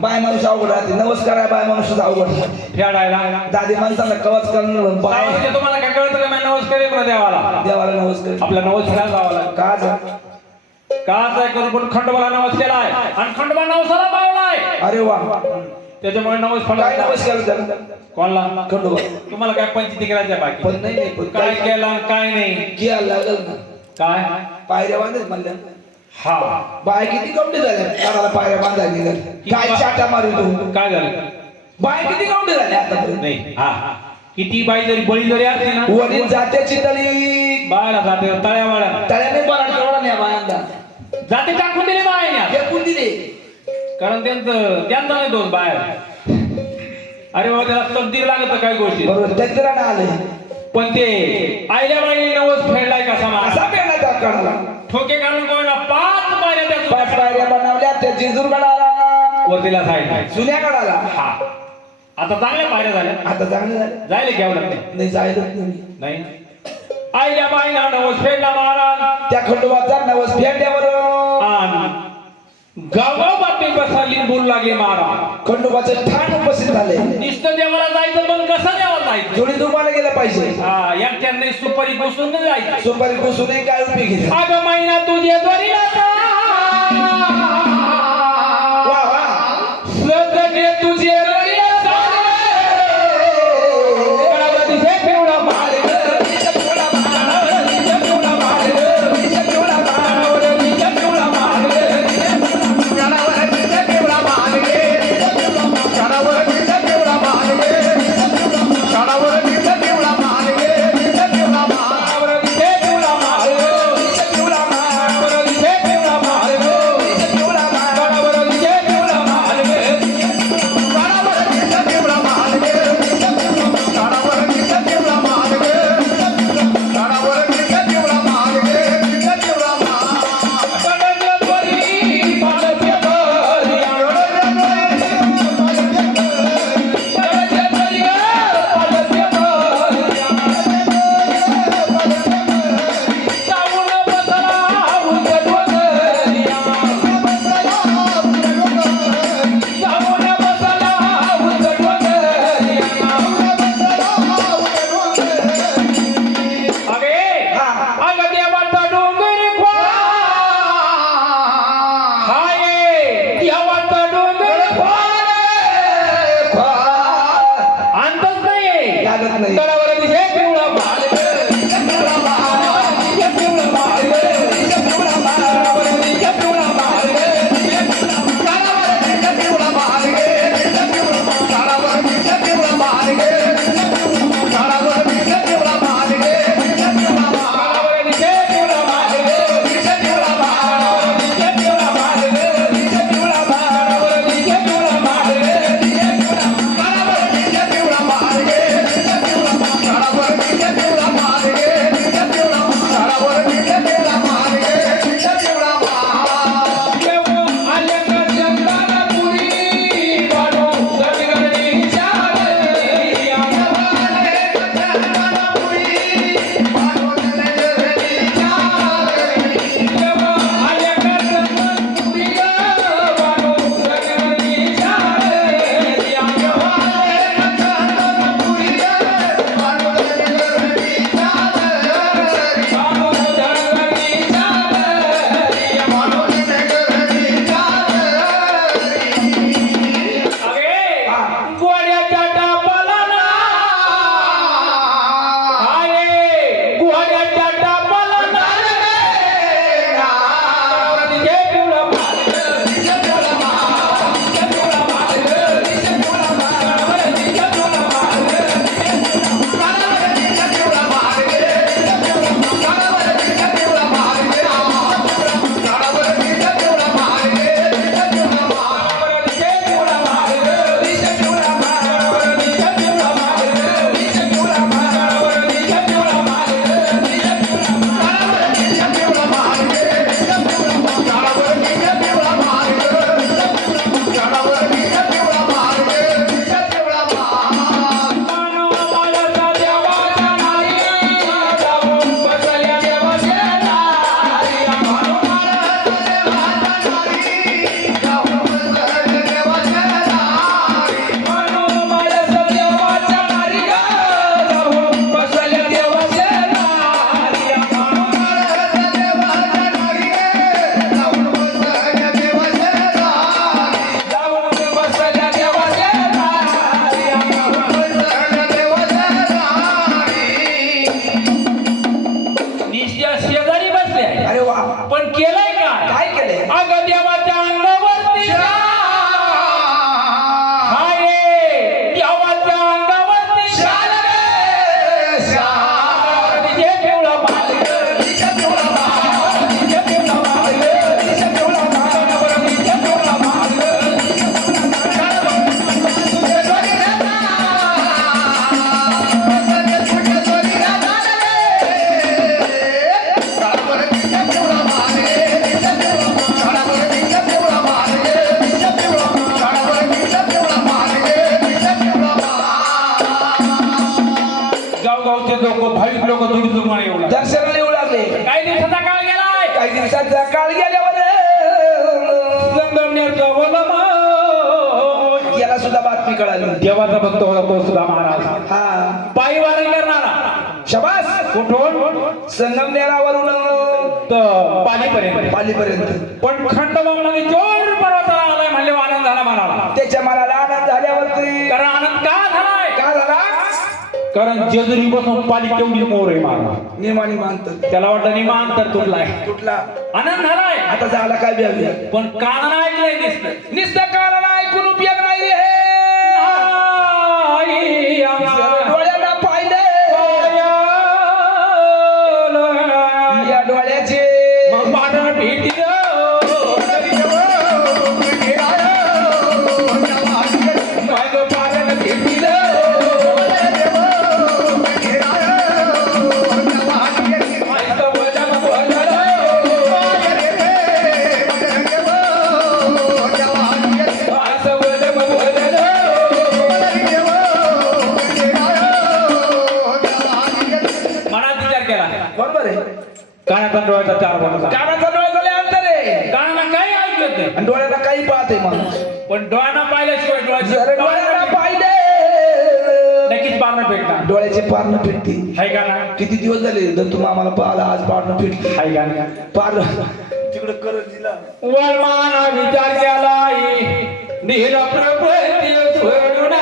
Bye माणूस अवघड राहते. नमस्कार आहे बाय माणूस अवघड फेडायला दादी माणसाला कवच करणार बाय तुम्हाला काय कळतं का मी नमस्कार आहे देवाला देवाला नमस्कार आपला नमस्कार गावाला काय करून पण खंडोबाला नमस्कार आहे आणि खंडोबा नवसाला पावलाय. अरे वा त्याच्यामुळे नमस्कार काय नमस्कार कोणला खंडोबा तुम्हाला काय पंचायती करायच्या बाकी पण नाही पण काय केलं काय नाही घ्यायला लागल ना काय पायऱ्या बांधत म्हणल्या हा बाय किती कवडे झाल्या कानाला पायऱ्या बांधायला काय चाटा मारू तू काय झालं बाय किती कवडे झाले आतापर्यंत नाही हा किती बाई जरी बळी जरी असली ना वडील जात्याची तळी बायला जाते तळ्यावाड्या तळ्याने बराड केवढा नाही बायांना जाते टाकून दिले बायने फेकून दिले कारण त्यांचा नाही दोष बाहेर. अरे बाबा त्याला तब्दील लागत काय गोष्टी बरोबर त्याला आले पण ते आयल्या बाईने नवस फेडलाय कसा असा पेला त्या कणाला ठोके काढून कोणा 5 पायऱ्या त्या 5 पायऱ्या बनवल्या त्या जेजूर गडाला वरतीला साईड जुन्या गडाला हा आता चांगल्या पायऱ्या झाल्या आता चांगलं झालं जायला घ्यावं लागते नाही जायला नाही आयल्या बाईना नवस फेडला महाराज त्या खंडोबाचा नवस फेडल्यावर गावगाव बातमी बसली बोलू लागले महाराज. खंडोबाचं ठाण उपस्थित झाले. नुसतं देवाला जायचं पण कसं देवाला जायचं जोडी तुम्हाला गेला पाहिजे. हा एकट्याने सुपारी बसून नाही जायचं. सुपारी बसून काय उपयोग घेत अगं महिना तुझे द्वारी वा वा सजने तुझे भाविक लोक थोडी जुमाने येऊ लागले. दर्शनाला येऊ लागले. काही दिवसाचा काळ गेलाय. काही दिवसाचा काळ गेल्यावर संगमनेरचा ओलामा याला सुद्धा बातमी कळाली. देवाचा भक्त होता तो सुद्धा महाराज. हा पायी वारी करणारा. शबास. कुठून? संगमनेरावरून तर पालीपर्यंत. पालीपर्यंत. पण खंडोबामध्ये जोर पर्वताला आलाय म्हणले आनंद झाला मनाला. त्याच्या मनाला आनंद झाल्यावरती कारण आनंद का झालाय? का झाला? कारण जेजुरी बसून पाली तेवढी मोर आहे महाराज. निमानी मानतात. त्याला वाटतं निमा अंतर तुटलाय. कुठला आनंद झालाय. आता झाला काय ब्यावी. पण कानानं ऐकलंय दिसत नुसतं कानाला ऐकून उपयोग नाही रे. डोळ्यांना पाहिलं या डोळ्याचे मग पाठण भेटी बरोबर आहे. कानाचा डोळ्याचा चार बनवता. कानाचा डोळा झाले अंतर आहे. कानाला काही ऐकत नाही आणि डोळ्याला काही पाहते माणूस. पण डोळ्यानं पाहिल्याशिवाय जर डोळ्याला डोळ्याची पाहिले नक्कीच पारणं भेटणार. डोळ्याचे पारणं फिरते. हाय का ना? किती दिवस झाले तर तुम्ही आम्हाला पाहिला आज पारणं फिरते. हाय का ना? पार तिकडे करत दिला. वरमाना विचार केलाय नील प्रपंच सोडून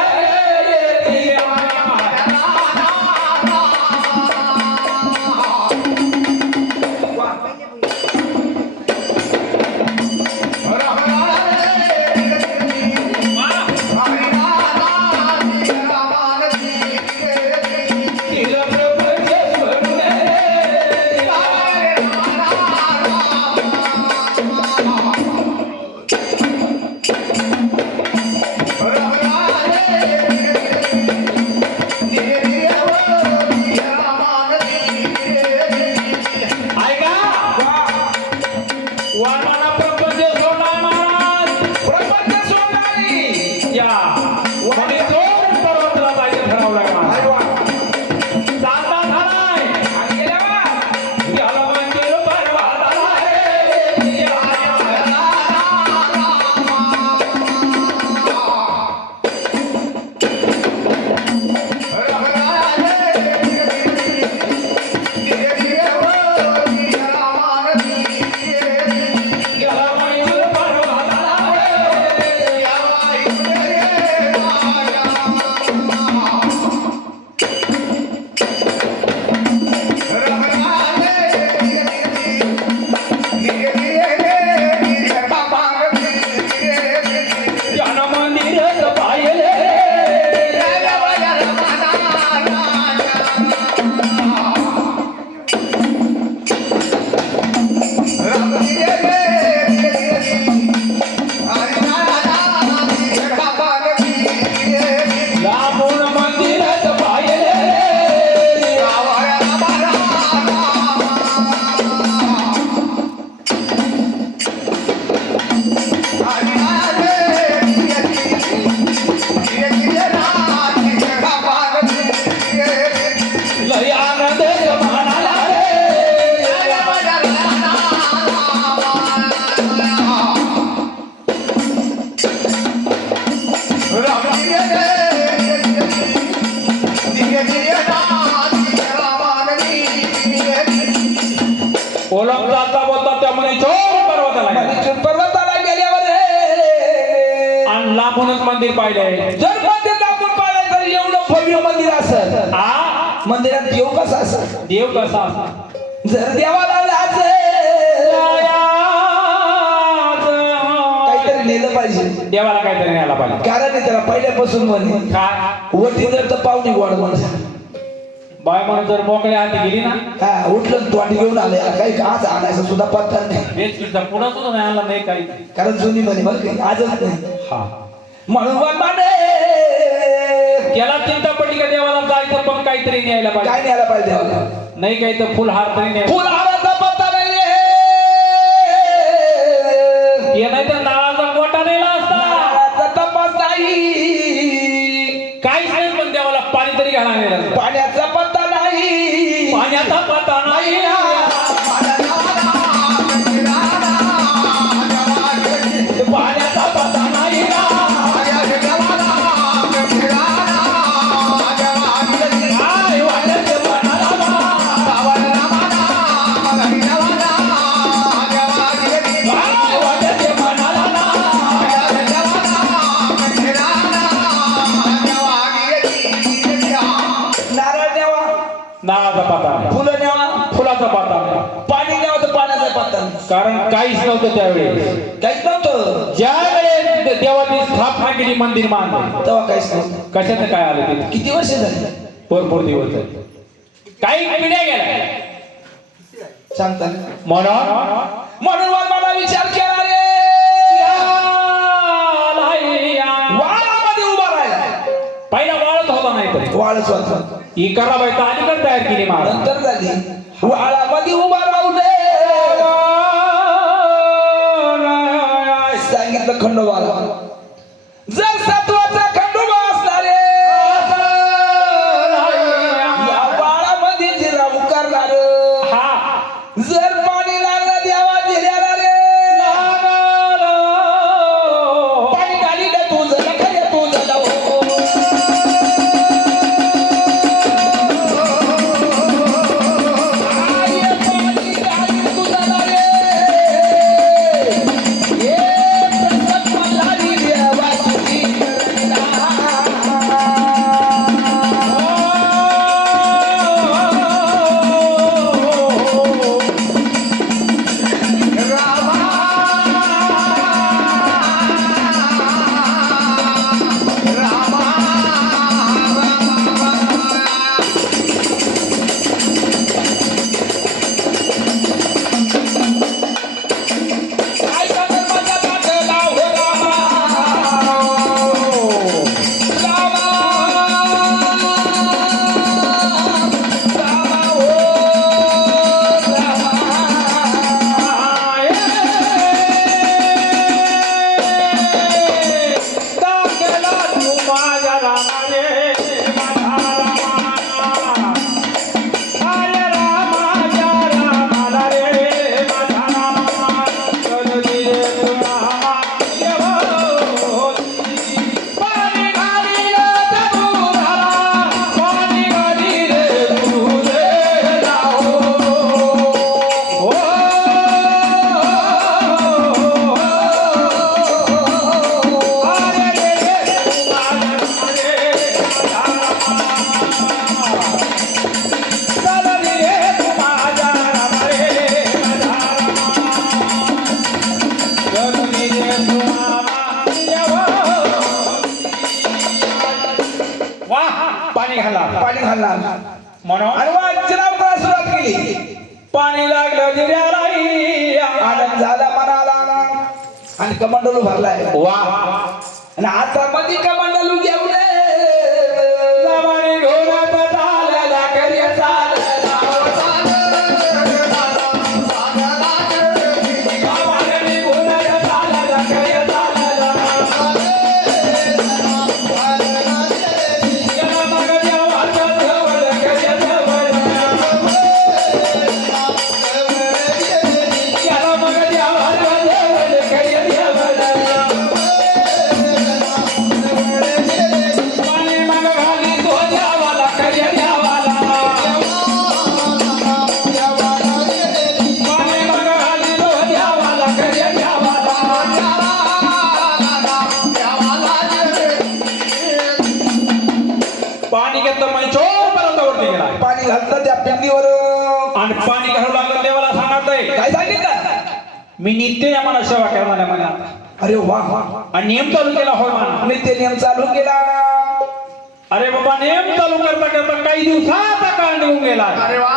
ओलम जाता बोलता त्यामध्ये जोर पर्वताला गेल्यावर आणि लांबूनच मंदिर पाहिलंय. जर मंदिर लांबून पाहिलं तर एवढं भव्य मंदिर असत. मंदिरात देव कसा असत? देव कसा असा? जर देवाला काहीतरी नेलं पाहिजे. देवाला काहीतरी न्यायला पाहिजे. कारण त्याला पहिल्यापासून म्हणे काय वटी जर तर पाहुणी गोड म्हणून बाय म्हणून जर मोकळ्या हाती गेली ना हा उठलं तोंड घेऊन आले काही काच आणायचं सुद्धा पत्ता नाही. बेचकीचा पुढं सुद्धा नाही आणला नाही काही. कारण जुनी म्हणे बरं काही आजच नाही. हा म्हणून म्हणे त्याला चिंता पडली का देवाला जायचं पण काहीतरी न्यायला काय पाहिजे. न्यायला पाहिजे देवाला? नाही काही तर फुलहार तरी न्यायला. फुलहाराचा पत्ता नाही रे. हे नाही तर नाळाचा मोठा नेला असता. नारळाचा तपास नाही. काहीच नाही पण देवाला पाणी तरी घाला नेला असता. पाण्याचा पत्ता नाही. पाण्याचा पत्ता नाही पाण्याचा पत्ता नाही काय वाटत मनाला काय वाटत मनाला नारळ न्यावा नारळाचा पत्ता नाही फुलं न्यावा फुलाचा पत्ता नाही पाणी न्यावं तर पाण्याचा पत्ता नाही. कारण काहीच नव्हतं त्यावेळेस काहीच नव्हतं ज्या वेळेस देवाची स्थापना केली मंदिर बांधलं तेव्हा काहीच नव्हतं. कशाचं काय आलं तिथे किती वर्ष झाली भरपूर दिवस झाले. काही पिढ्या गेल्या सांगता म्हणून म्हणून मला विचार केला रे वाळामध्ये उभा राहिला पहिला वाळत होता नाही तरी वाळच होता ही कराबाईचा अलीकडे तयार केली महाराज नंतर झाली वाळामध्ये उभा राहू दे सांगितलं खंडोबाला जर सत्वाचा खंडोबा असणार रे या वाळामध्ये जिराव करणार हा जर पाणी लागलं देवा जिऱ्याला रे पाणी घाली ना तुझं खरे तुझं पाणी घाला पाणी घालणार म्हणून आणि वाचनाव करायला सुरुवात केली पाणी लागलं जिऱ्याला आनंद झाला मनाला आणि कमंडलू भरलाय वा आणि आता मध्ये कमंडलू घेऊन जमाने घोरात चालला करी चालला जमाने घोरात चालला करी चालला याला मग देवाचा जवळ करी जवळ याला मग देवाचा जवळ करी जवळ पाणी मग घाली तो देवाला करी देवाला पाणी मग घाली तो देवाला करी देवाला पाणी घेतलं म्हणजे चोरपर्यंत वरती गेला पाणी घालतं त्या पिंडीवर आणि पाणी घालू लागलं देवाला सांगतोय काय सांगितलं मी नित्य आम्हाला सेवा करणार आहे म्हणा अरे वा आणि नियम चालू केला होय म्हणा नित्य नियम चालू केला अरे बाबा नियम चालू करता करता काही दिवसाचा काळ निघून गेला अरे वा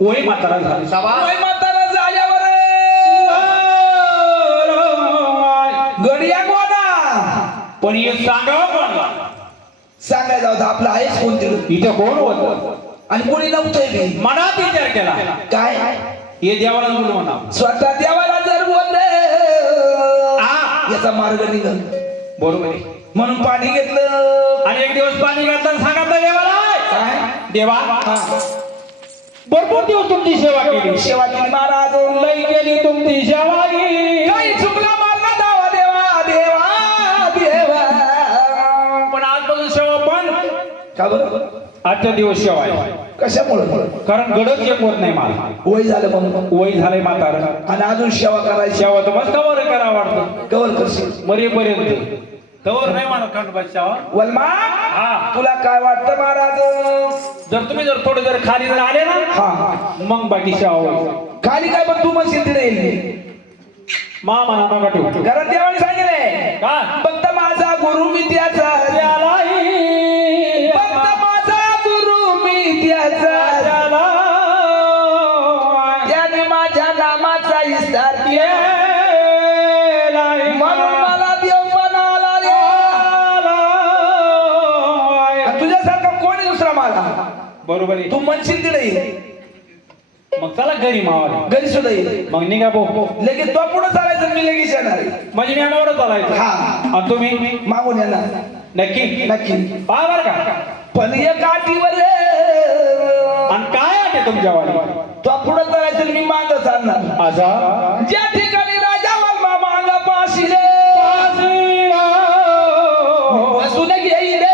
वय म्हातारा झाला वय म्हातारा झाल्यावर गडिया कोणा पण हे सांगावं पण सांगायचं होतं आपलं आहेच कोणते इथं कोण होत आणि कोणी नव्हतंय बी. मनात विचार केला काय हे देवाला बोलू म्हणा स्वतः देवाला जर बोलले आ, याचा मार्ग निघल बरोबर आहे. म्हणून पाणी घेतलं आणि एक दिवस पाणी घालताना सांगितलं देवाला काय देवा भरपूर दिवस तुमची सेवा केली. सेवा केली महाराज. लई गेली तुमची सेवा केली. काही चुकला मार्ग दावा देवा देवा देवा. पण आजपासून सेवा पण का बरं? आजच्या दिवस सेवा आहे. कशामुळे? कारण गडद चेक होत नाही मला. वय झालं म्हणून. वय झालंय म्हातारा. आणि अजून सेवा करायची. सेवा तर मस्त कवर करा वाटतं. कवर करशील मरेपर्यंत कवर नाही म्हणत खंडोबाची सेवा. वल्मा हा. तुला काय वाटतं महाराज? जर थोडं जर खाली जर आले ना हा मग बाकी सेवा होईल. खाली काय पण तू म्हणशील तिथे येईल. मामा नका ठेवू. कारण देवाने सांगितलंय का फक्त माझा गुरु मी त्याचा. फक्त माझा गुरु मी त्याचा. त्याने माझ्या नामाचा विस्तार केला. म्हणून मला देव बनाला रे. तुझ्यासारखा कोणी दुसरा मला. बरोबर आहे. तू म्हणशील तिथे येईल. मग चला घरी मावा. घरी सुद्धा येईल. मग निघा भाऊ. लगेच तो पुढे चालायचं मी लगेच येणार आहे. म्हणजे मी आम्हाला चालायचं. हा. आणि तुम्ही मागून येणार. नक्की नक्की. पहा बरं का. पण एक आठीवर आणि काय आहे तुमच्या वाली तो पुढे चालायचं मी माग चालणार. आजा ज्या ठिकाणी राजा वल्मा माग पाशिले बसून घेईल.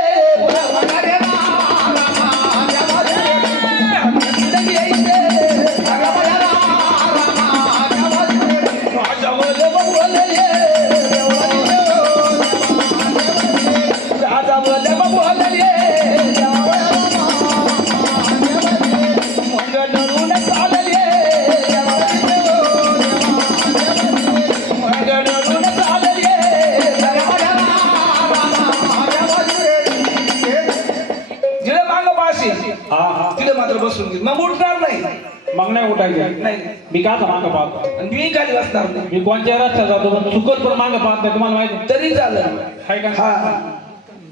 तिला मात्र बसून घेईल. मग उठणार नाही. मग नाही उठायचं. नाही मी का मागं पाहतो. आणि मी खाली बसणार नाही. मी कोणत्या रस्त्यात जातो पण चुकत पण मागं पाहत नाही. तुम्हाला माहिती तरी झालं. आहे का. हा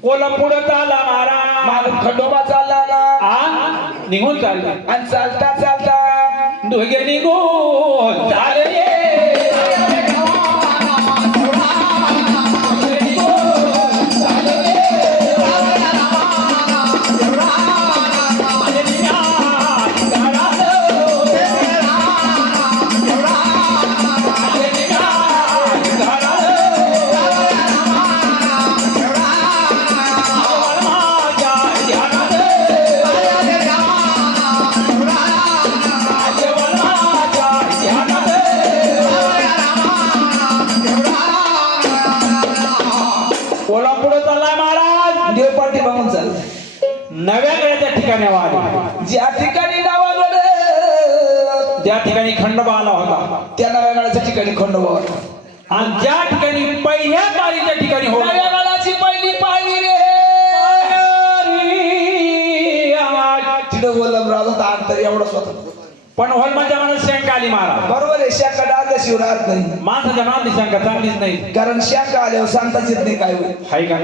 कोल्हापूर चाला मारा मागून खंडोबा चालला ना. आ निघून चालला आणि चालता चालता दोघे निघून चालले. कोल्हापूर चाललाय महाराज. देवपाठी बघून चाल. नव्या गड्याच्या ठिकाणी आले. ज्या ठिकाणी नावाला ज्या ठिकाणी खंडोबा आला होता त्या नव्या गाळाच्या ठिकाणी खंडोबा होता. आणि ज्या ठिकाणी पहिल्या पारीच्या ठिकाणी होता नव्या गाळाची पहिली पाणी रे. तिथं बोललं राजा अंतर एवढं स्वतः. पण हनुमानच्या मनात शंका आली महाराज. बरोबर आहे. शंका डाळल्या शिवरात नाही. माणसाच्या मनातली शंका चांगलीच नाही. कारण शंका आल्यावर सांगताच येत नाही काय होईल. हाय का.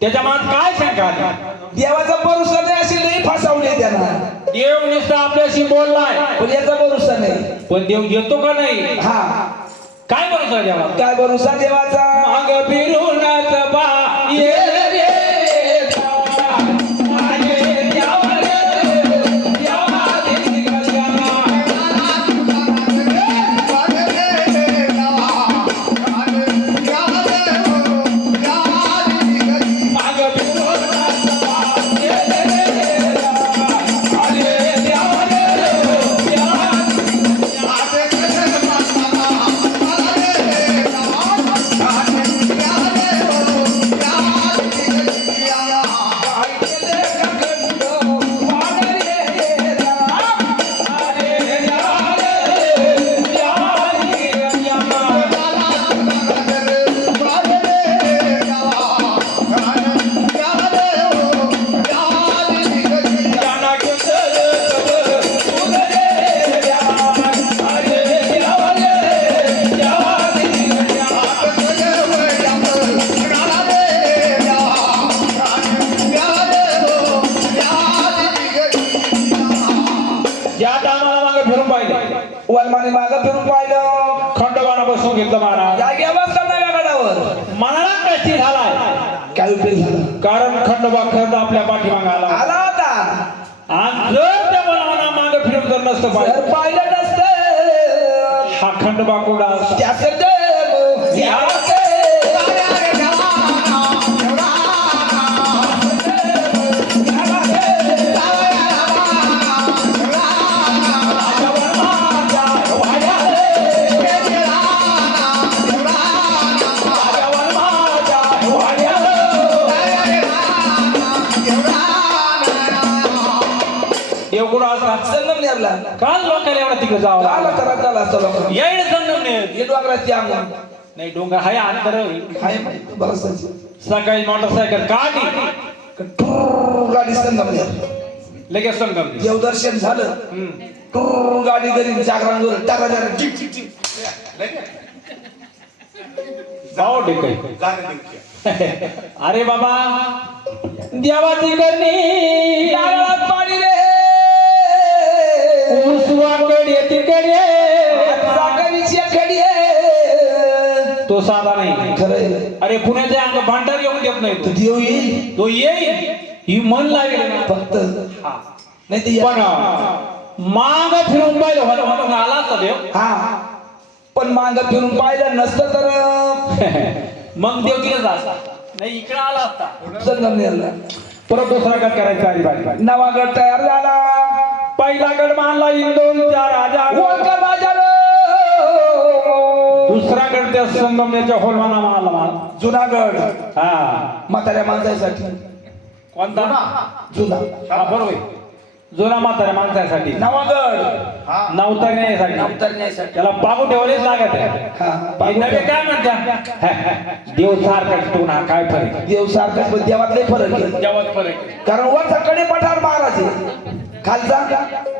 त्याच्या मनात काय शंका आली. देवाचा भरोसा नाही अशी लई फासावली त्यांना. देव नुसता आपल्याशी बोललाय पण याचा भरोसा नाही. पण देव येतो का नाही. हा काय भरोसा देवा. काय भरोसा देवाचा. माग फिरूनच बा ये रे. वनमाने मागं फिरून पाहिलं. खंडोबानं बसून घेतलं महाराज. जाग्या बसला नव्या गडावर. मनाला कशी झालाय. काय उपयोग झाला. कारण खंडोबा खरं आपल्या पाठीमागे आला आला होता. आणि जर त्या मनाला मागे फिरून जर जर नसतं पाहिलं जर पाहिलं नसतं हा खंडोबा कुठं असता त्याचं देव त्याचं देव कुठं असतात संगमनेरला काल लोकांना एवढा तिकडे जावं आला लागलं. तर झाला असता लोकांना. येईल संगमनेर हे डोंगराची अंगण नाही डोंगर हाय अंतर आहे माहिती बरंच आहे. सकाळी मोटरसायकल काढली टुर्र गाडी संगमनेर लगेच संगमनेर देवदर्शन झालं टुर्र गाडी घरी जागरण टाका जरा टिक टिक टिक भाऊ ठीक आहे अरे बाबा देवाची करणी नारळात पाणी रे उसवाकडे तिकडे साखरीची खडी तो साधा नाही खरंय अरे पुण्याचे अंग भांडार येऊन देत नाही तर देव येईल तो येईल ही मन लागेल ना. फक्त हा. नाही ते पण माग फिरून पाहिलं म्हणून आला असता देव हा पण मांग फिरून पाहिलं नसतं तर मग देव तिला जाता नाही इकडे आला असता संगमनेरला परत दुसरा गट करायचा आधी बाई नवा गट तयार झाला पहिला गड मानला इंदोरचा राजा होळकर राजानं दुसरा गड त्या संगमनेरच्या होलवाना मानला मान जुनागड हा म्हाताऱ्या माणसासाठी कोणता जुना हा बरोबर जुना म्हाताऱ्या माणसासाठी नवागड नवतरण्यासाठी नवतरण्यासाठी त्याला पागू ठेवलेच लागत आहे हा हे नवे काय म्हणतात देव सारखा तो ना काय फरक देव सारखं पण देवात लय फरक आहे जेवत फरक कारण वरचा कडे पठार महाराज आहे खालचा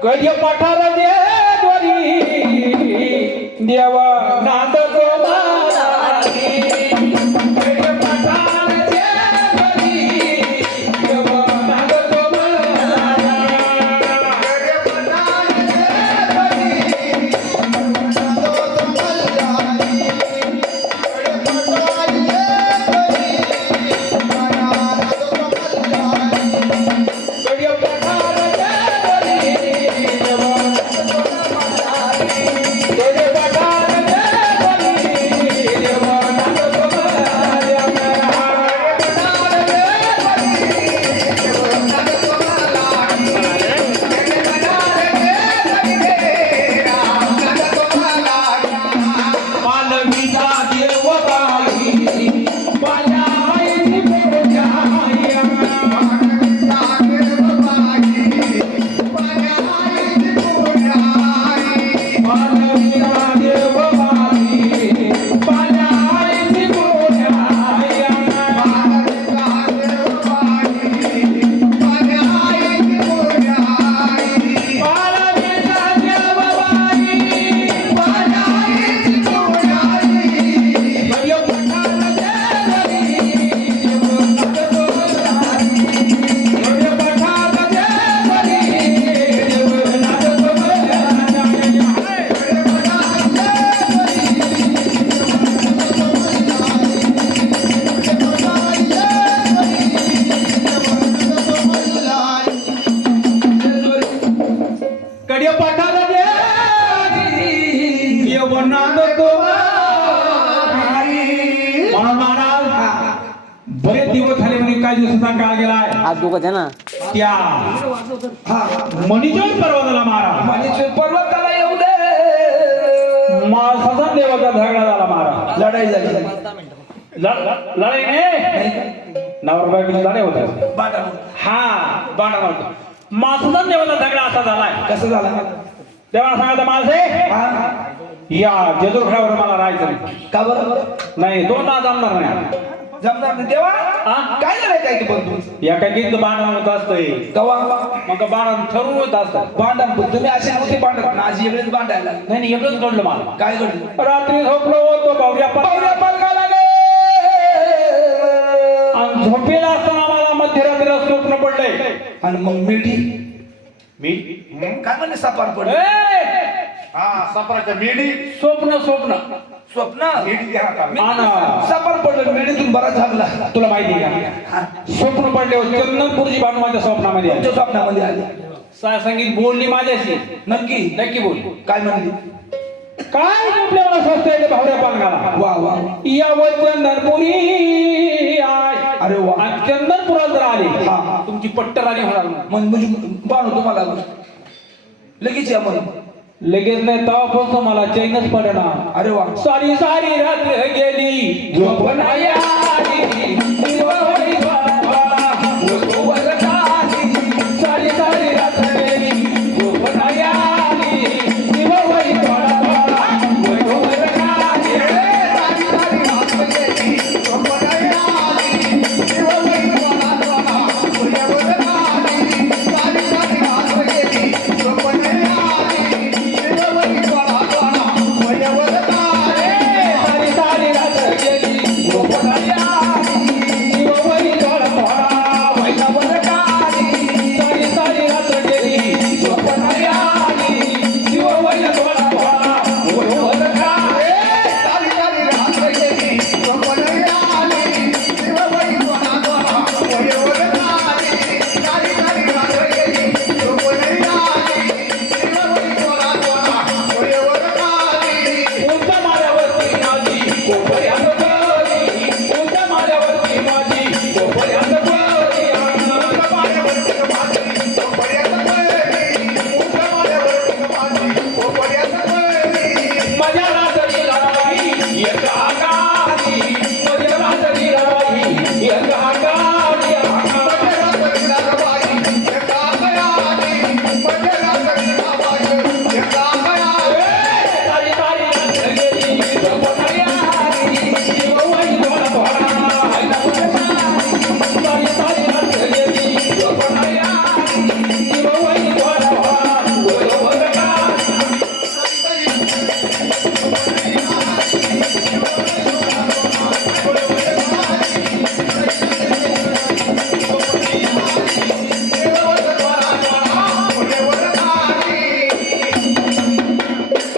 कधी पठार देवरी देवा नांद बरेच दिवस झाले म्हणजे काही दिवसाचा काळ गेला आहे आज दोघं आहे ना त्या मणिजोड पर्वताला मारा मणिजोड पर्वताला येऊ दे माळसाचा देवाचा झगडा झाला मारा लढाई झाली लढाई नाही नवरा बायकोची लढाई होत बाटा हा बाणा नव्हता माळसाचा देवाचा झगडा असा झालाय कसं झाला तेव्हा सांगा माळसे हा या जेजूरखड्यावर मला राहायचं नाही का बरं नाही दोन ना जमणार नाही जमणार नाही देवा हा? काय झालंय काय पण तुमचं या काही गीत बाण होत असतंय गवा मग बाण ठरवून होत असतात भांडण तुम्ही अशी नव्हती भांडत ना आज वेगळेच भांडायला नाही नाही एवढंच घडलं मला काय घडलं रात्री झोपलो होतो भाऊया पाहुण्या पालकाला गे आणि झोपेला असताना मला मध्यरात्रीला स्वप्न पडलंय आणि मग मिठी मी काय म्हणले सपार पडले स्वप्न स्वप्न स्वप्न आणि सपार पडलं मिठीतून बराच झागला तुला माहिती आहे का स्वप्न पडले होते चंदनपूरची बाणू माझ्या स्वप्नामध्ये आली. तुमच्या स्वप्नामध्ये आली संगीत बोलली माझ्याशी. नक्की नक्की बोल. काय म्हणली? काय आपल्या मला स्वस्त आहे भावऱ्या पानगाला. वा वा या व चंदनपुरी आय. अरे वा आणि चंदनपुरात जर आले हा. तुमची पट्टराणी होणार नाही. म्हणजे बाणू तुम्हाला लगेच या म्हण. लगेच नाही तेव्हापासून मला चैनच पडना. अरे वा सारी सारी रात्र गेली झोप नाही आली. दिवा होई बाबा, होतो वरदानी. सारी सारी रात्र गेली झोप नाही आली. दिवा होई बाबा, होतो वरदानी. सारी सारी रात्र गेली झोप नाही आली. दिवा होई बाबा, होतो वरदानी. सारी सारी रात्र गेली झोप नाही आली. दिवा होई बाबा, होतो वरदानी. उंच माऱ्यावरती माझी कोपऱ्यात गोरी. उंच माऱ्यावरती माझी कोपऱ्यात गोरी. माझ्या राजनीला बाई एक आगारी. माझ्या राजनीला बाई एक आगारी. सारी सारी रात्र गेली झोप नाही आली. दिवा होई बाबा, सारी सारी रात्र गेली झोप नाही आली. दिवा होई बाबा, होतो वरदानी.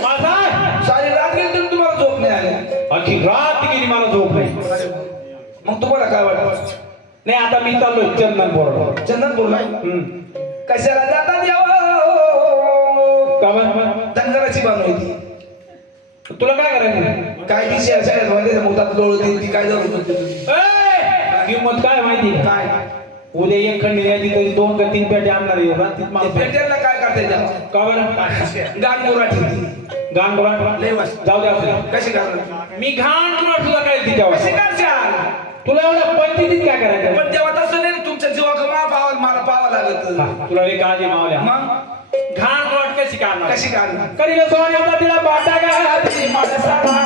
माझा सारी रात गेली तरी तुम्हाला झोप नाही आली. अख्खी रात गेली मला झोप नाही. मग तुम्हाला काय वाटत? नाही आता मी चाललोय चंदन बरोबर. चंदन बोलला कशाला जातात यावं? धनगराची बनवायची. तुला काय करायचं? काय ती शाळेमध्ये मुतात लोळती ती काय झालं होतं? किंमत काय माहिती का? काय उद्या एक खंडी यायची तरी 2 का 3 पेटे आणणार आहे रात्रीत ते माणूस. पेट्याला काय करता येतं? का बरं? गाण मोराठी गाण गोळा लय वास. जाऊ दे आपल्याला. कशी करणार? मी घाण तुला तुला काय तिच्यावर कशी करशाल? तुला एवढ्या पंचायतीत काय करायचं? पण तेव्हा तसं नाही, तुमच्या जीवाक मला पावा लागत. हा, तुला एक काळजी मावल्या. मग घाण गोट कशी करणार? कशी करणार? करील सोन्याचा तिला बाटा घातली माणसाला.